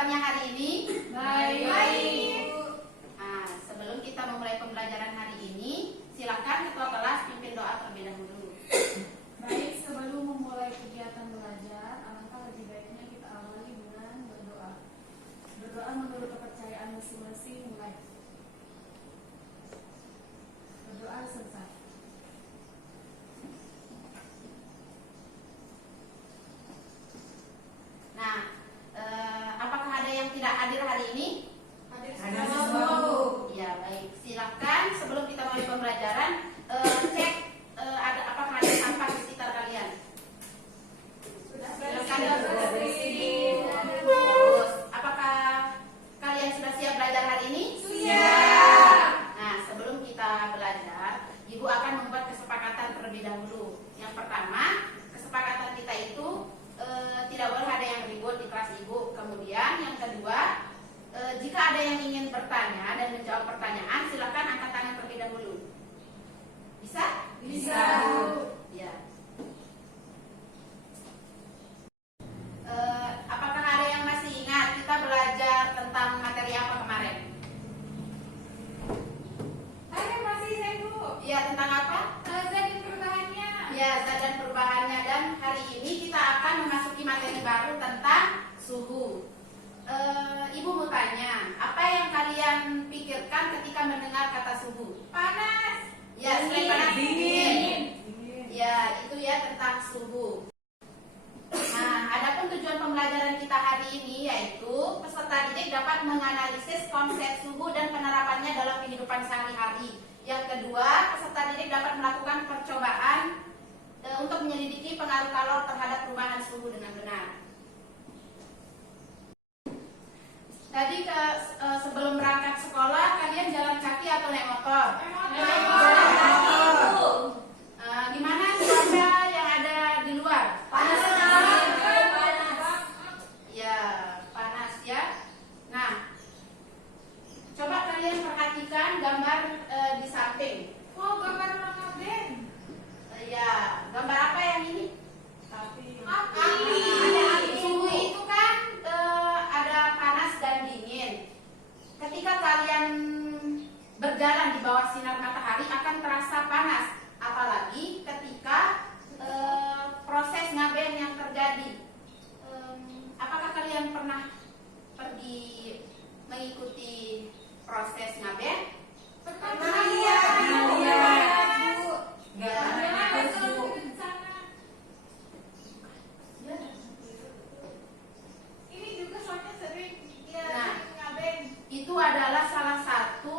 kabarnya hari ini? Baik. Nah, sebelum kita memulai pembelajaran hari ini, silakan ketua kelas pimpin doa terlebih dahulu. Baik, sebelum memulai kegiatan belajar, alangkah lebih baiknya kita awali dengan berdoa. Berdoa menurut kepercayaan masing-masing mulai. Berdoa selesai. Nah, apakah ada yang tidak hadir hari ini? Hadir semua, Bu. Ya, baik. Silakan sebelum kita mulai pembelajaran, cek apakah ada sampah di sekitar kalian. Silakan. Terus, apakah kalian sudah siap belajar hari ini? Siap. Nah, sebelum kita belajar, Ibu akan membuat kesepakatan terlebih dahulu. Yang pertama, kesepakatan kita itu tidak boleh ada yang ribut di kelas Ibu. Kemudian yang kedua, jika ada yang ingin bertanya dan menjawab pertanyaan, silakan angkat tangan terlebih dahulu. Bisa? Bisa. Ya. Apakah ada yang masih ingat kita belajar tentang materi apa kemarin? Ada masih saya, Bu. Ya, tentang apa? Zat dan perubahannya. Ya, zat dan perubahannya. Dan hari ini kita akan memasuki materi baru tentang suhu. Ibu mau tanya, apa yang kalian pikirkan ketika mendengar kata suhu? Panas. Ya, selain panas, Dingin. Ya, itu ya tentang suhu. Nah, adapun tujuan pembelajaran kita hari ini yaitu peserta didik dapat menganalisis konsep suhu dan penerapannya dalam kehidupan sehari-hari. Yang kedua, peserta didik dapat melakukan percobaan untuk menyelidiki pengaruh kalor terhadap perubahan suhu dengan benar. Tadi sebelum berangkat sekolah, kalian jalan kaki atau naik motor? Naik motor. Gimana cuaca yang ada di luar? Panas. Ya, panas ya. Nah, coba kalian perhatikan gambar di samping. Oh, gambar orang band. Ya, gambar apa yang ini? Api. Ada api. Suhu itu kan ada panas dan dingin. Ketika kalian berjalan di bawah sinar matahari akan terasa panas, apalagi ketika proses ngaben yang terjadi. Apakah kalian pernah pergi mengikuti proses ngaben? Pernah lihat. Bu. Ya. Ini juga soalnya sering Nah. ngaben. Itu adalah salah satu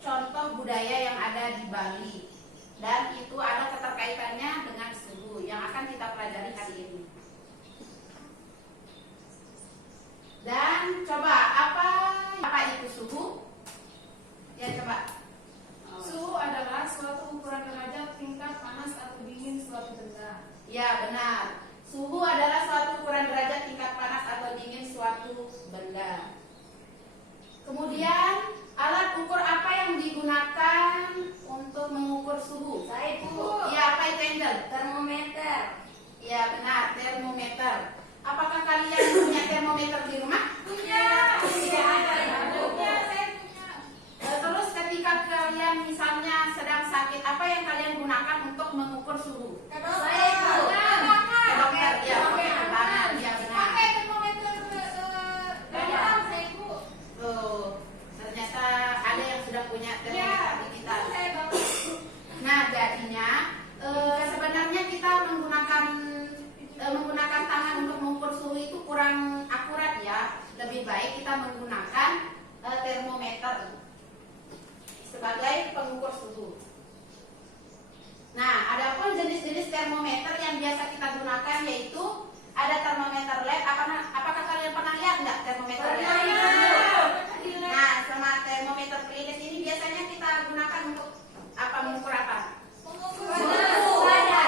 contoh budaya yang ada di Bali. Dan itu ada keterkaitannya dengan suhu yang akan kita pelajari hari ini. Dan coba apa itu suhu? Ya, coba. Suhu adalah suatu ukuran derajat tingkat panas atau dingin suatu benda. Ya, benar. Suhu adalah suatu ukuran derajat tingkat panas atau dingin suatu benda. Kemudian, alat ukur apa yang digunakan untuk mengukur suhu? Saya, Bu. Ya, apa itu, Angel? Termometer. Ya, benar, termometer. Apakah kalian punya termometer di rumah? Punya. Tidak ada, ya, Bu. Punya, saya punya. Terus ketika kalian misalnya sedang sakit, apa yang kalian gunakan untuk mengukur suhu? Saya, Bu. Ke dokter, ya, tangan, ya, benar. Pakai termometer dalam, saya, Bu. Tuh, ternyata ada yang sudah punya termometer digital. Saya bawa. Nah, jadinya sebenarnya kita menggunakan tangan untuk mengukur suhu itu kurang akurat ya. Lebih baik kita menggunakan termometer sebagai pengukur suhu. Nah, adapun jenis-jenis termometer yang biasa kita gunakan yaitu ada termometer LED. Apakah kalian pernah lihat nggak termometer LED? Nah, sama termometer klinis ini biasanya kita gunakan untuk apa? Mengukur apa?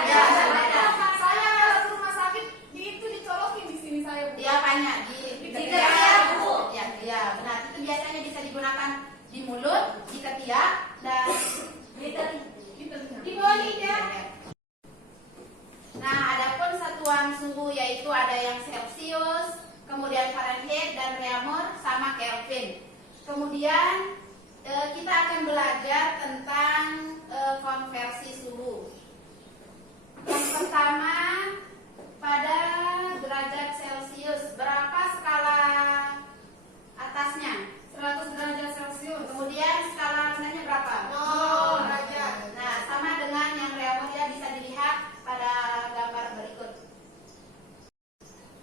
Ya, Saya ke rumah sakit itu dicolokin di sini saya, Bu. dia banyak di ketiak, ya, Bu. ya, benar. Itu biasanya bisa digunakan di mulut, di ketiak, dan di bawah lidah. Nah, adapun satuan suhu yaitu ada yang Celcius, kemudian Fahrenheit, dan reaumur sama Kelvin. Kemudian kita akan belajar tentang konversi suhu. Yang pertama, pada derajat Celcius, berapa skala atasnya? 100 derajat Celcius. Kemudian skala rendahnya berapa? 0 derajat. Nah, sama dengan yang reaumur ya, bisa dilihat pada gambar berikut.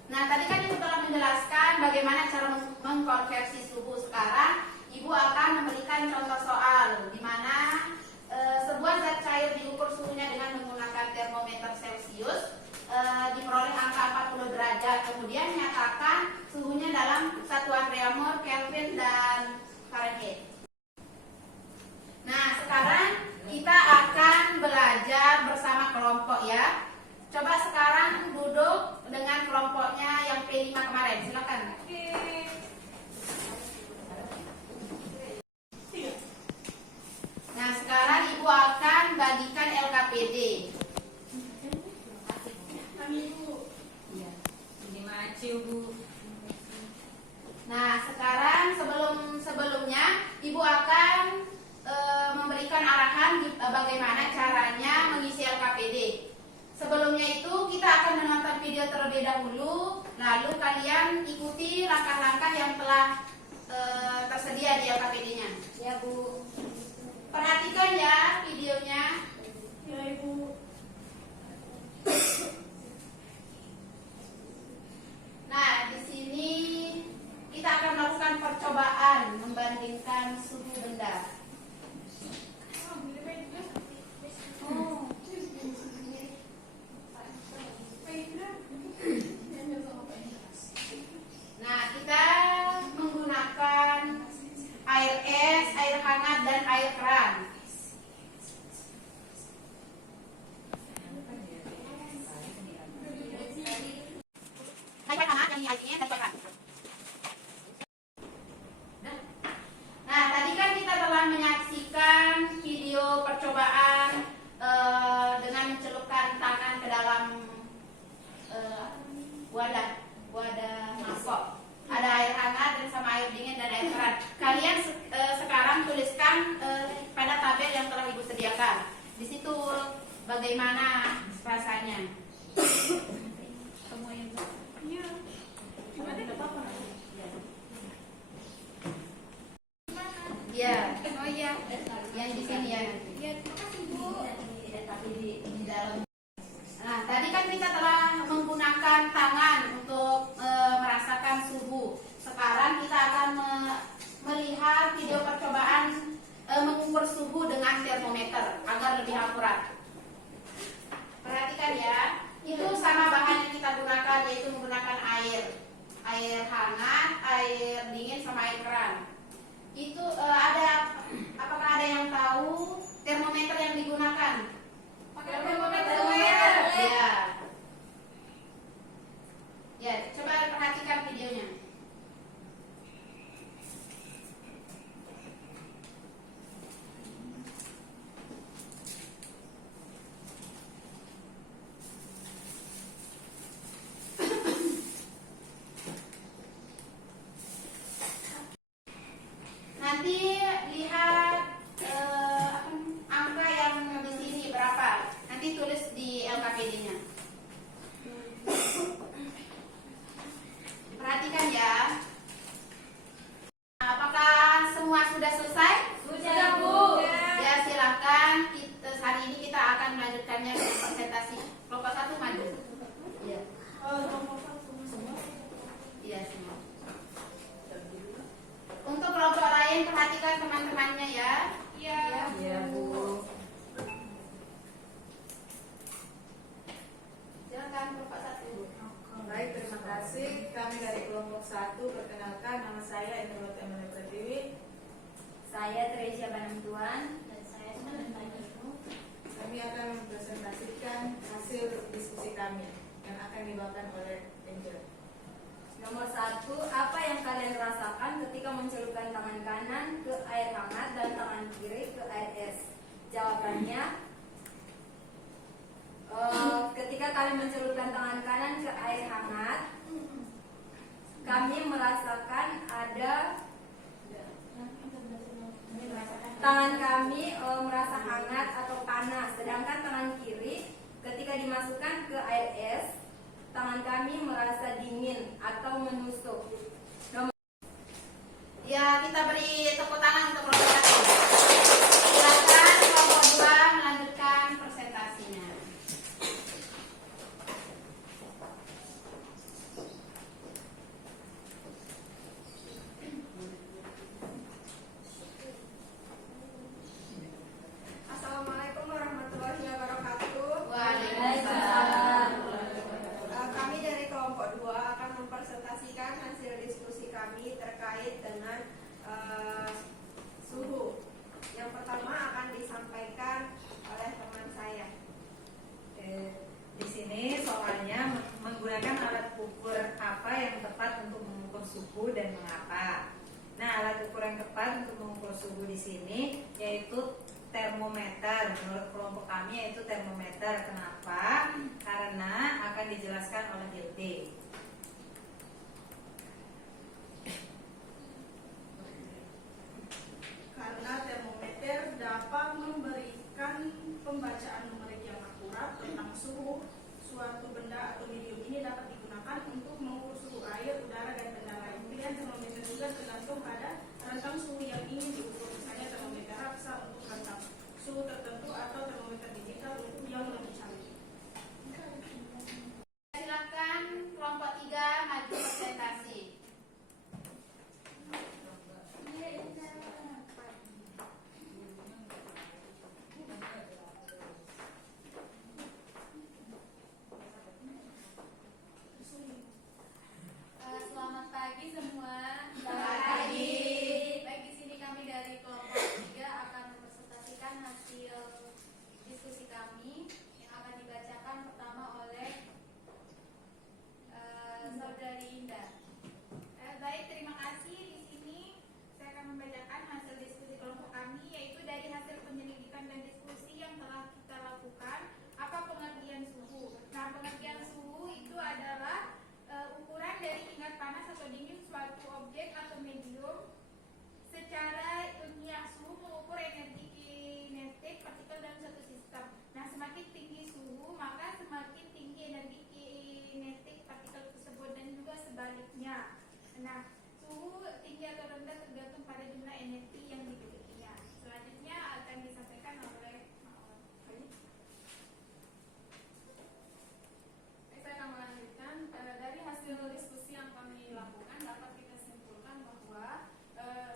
Nah, tadi kan Ibu telah menjelaskan bagaimana cara mengkonversi suhu. Sekarang Ibu akan memberikan contoh soal di mana sebuah zat cair diukur suhunya dengan menggunakan termometer Celcius, diperoleh angka 40 derajat. Kemudian nyatakan suhunya dalam satuan reaumur, Kelvin, dan Fahrenheit. Nah, sekarang kita akan belajar bersama kelompok ya. Coba sekarang duduk dengan kelompoknya yang P5 kemarin. Silakan. Nah, sekarang Ibu akan bagikan LKPD. Nah, sekarang sebelumnya Ibu akan memberikan arahan bagaimana caranya mengisi LKPD. Sebelumnya itu kita akan menonton video terlebih dahulu, lalu kalian ikuti langkah-langkah yang telah tersedia di LKPD-nya. Ya, Bu. Perhatikan ya videonya. Ya, Ibu. Nah, di sini kita akan melakukan percobaan membandingkan suhu benda. Nah, kita menggunakan air es, air hangat, dan air keran. Air hangat yang airnya dan keran. Nah, tadi kan kita telah menyaksikan video percobaan dengan mencelupkan tangan ke dalam wadah mangkok. Ada air hangat dan sama air dingin dan air keran. Kalian sekarang tuliskan pada tabel yang telah Ibu sediakan. Di situ bagaimana rasanya. Iya. Cuma tidak apa-apa. Ya, oh iya, yang di sini ya. Iya, terima kasih, Bu. Di dalam. Nah, tadi kan kita telah menggunakan tangan untuk merasakan suhu. Sekarang kita akan melihat video percobaan mengukur suhu dengan termometer agar lebih akurat. Perhatikan ya, itu sama bahan yang kita gunakan, yaitu menggunakan air hangat, air dingin, sama air keran. Itu apakah ada yang tahu termometer yang digunakan? Termometer. Ya. Ya, coba perhatikan videonya. Nanti lihat angka yang di sini berapa. Nanti tulis di LKPD-nya. Perhatikan ya. Apakah semua sudah selesai? Sudah, Bu. Ya, silakan. Hari ini kita akan melanjutkannya dengan presentasi. Kelompok 1 maju. Iya. Iya, semua. Untuk kelompok lain perhatikan teman-temannya ya. Iya. Iya, Bu. Silakan kelompok 1. Baik, terima kasih. Kami dari kelompok 1, perkenalkan nama saya Indrawati Emanuel Pertiwi. Saya Teresia Banamtuan. Dan saya Sunan Banyu. Kami akan mempresentasikan hasil diskusi kami yang akan dibawakan oleh Angel. Nomor 1, apa yang kalian rasakan ketika mencelupkan tangan kanan ke air hangat dan tangan kiri ke air es? Jawabannya, ketika kalian mencelupkan tangan kanan ke air hangat, kami merasakan ada tangan kami merasa hangat atau panas, sedangkan tangan kiri ketika dimasukkan ke air es, tangan kami merasa dingin atau menusuk. Ya, kita beri tepuk tangan untuk kelompok 1. Silakan kelompok 2 melanjutkan presentasinya. Assalamualaikum warahmatullahi wabarakatuh. Waalaikumsalam. Kami dari kelompok 2 akan mempresentasikan hasil diskusi kami terkait dengan suhu. Yang pertama akan disampaikan oleh teman saya. Di sini soalnya menggunakan alat ukur apa yang tepat untuk mengukur suhu dan mengapa. Nah, alat ukur yang tepat untuk mengukur suhu di sini yaitu termometer. Menurut kelompok kami yaitu termometer. Kenapa? Karena akan dijelaskan oleh Hilde. Karena termometer dapat memberikan pembacaan numerik yang akurat tentang suhu suatu benda atau medium. Ini dapat digunakan untuk mengukur suhu air, udara, dan benda lain. Pilihan termometer juga tergantung pada rentang suhu yang ingin diukur. Misalnya termometer raksa untuk rentang suhu tertentu atau termometer digital untuk yang lebih canggih. Silakan kelompok 3 maju presentasi. Selamat pagi semua. Selamat pagi. Baik, di sini kami dari kelompok 3 akan mempresentasikan hasil diskusi kami yang akan dibacakan pertama oleh Saudari Indah. Baik, terima kasih. Di sini saya akan membacakan hasil diskusi kelompok kami, yaitu dari hasil penyelidikan dan diskusi yang telah kita lakukan. Apa pengertian suhu? Nah, pengertian suhu itu adalah ukuran dari tingkat panas atau dingin suatu objek atau medium. Secara ilmiah, suhu mengukur energi kinetik partikel dalam satu sistem. Nah, semakin tinggi suhu, maka semakin tinggi energi kinetik partikel tersebut, dan juga sebaliknya. Nah, suhu tinggi atau rendah tergantung pada jumlah energi yang dimilikinya. Selanjutnya akan disampaikan oleh Saya akan melanjutkan dari hasil diskusi yang kami lakukan dapat kita simpulkan bahwa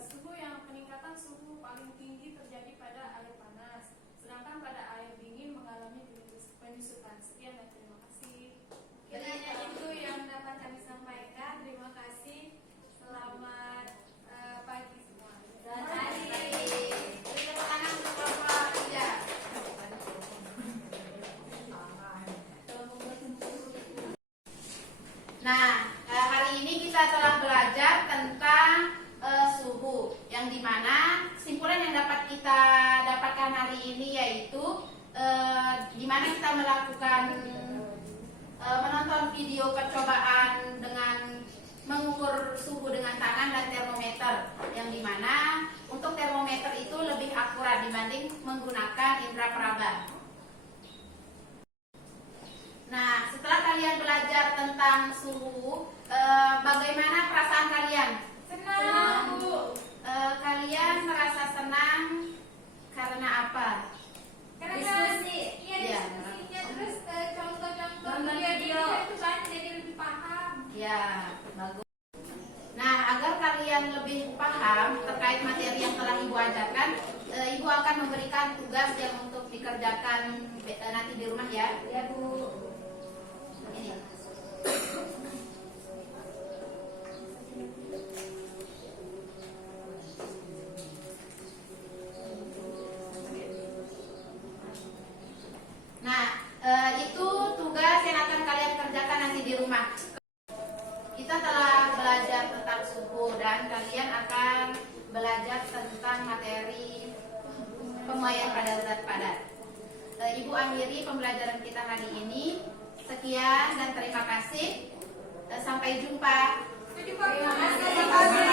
suhu yang peningkatan suhu paling tinggi terjadi pada air panas, sedangkan pada air dingin mengalami penyusutan. Sekian dan terima kasih. Kiranya itu yang dapat kami sampaikan. Terima kasih. Selamat pagi semua. Selamat pagi. Beri tepuk tangan untuk kelompok 3. Nah, hari ini kita telah belajar tentang suhu, yang dimana kesimpulan yang dapat kita dapatkan hari ini yaitu dimana kita melakukan menonton video percobaan dengan mengukur suhu dengan tangan dan termometer, yang dimana untuk termometer itu lebih akurat dibanding menggunakan indera peraba. Nah, setelah kalian belajar tentang suhu, bagaimana perasaan kalian? Senang, Bu. Kalian merasa senang karena apa? Karena Diskusi. Iya, Iya. diskusinya, terus contoh-contoh Nonton video video. itu kan jadi lebih paham. Ya, bagus. Nah, agar kalian lebih paham terkait materi yang telah Ibu ajarkan, Ibu akan memberikan tugas yang untuk dikerjakan nanti di rumah ya. Ya, Bu. Ini. Nah, itu tugas yang akan kalian kerjakan nanti di rumah. Kita telah belajar tentang suhu dan kalian akan belajar tentang materi pemuaian pada zat padat. Ibu akhiri pembelajaran kita hari ini. Sekian dan terima kasih. Sampai jumpa. Terima kasih.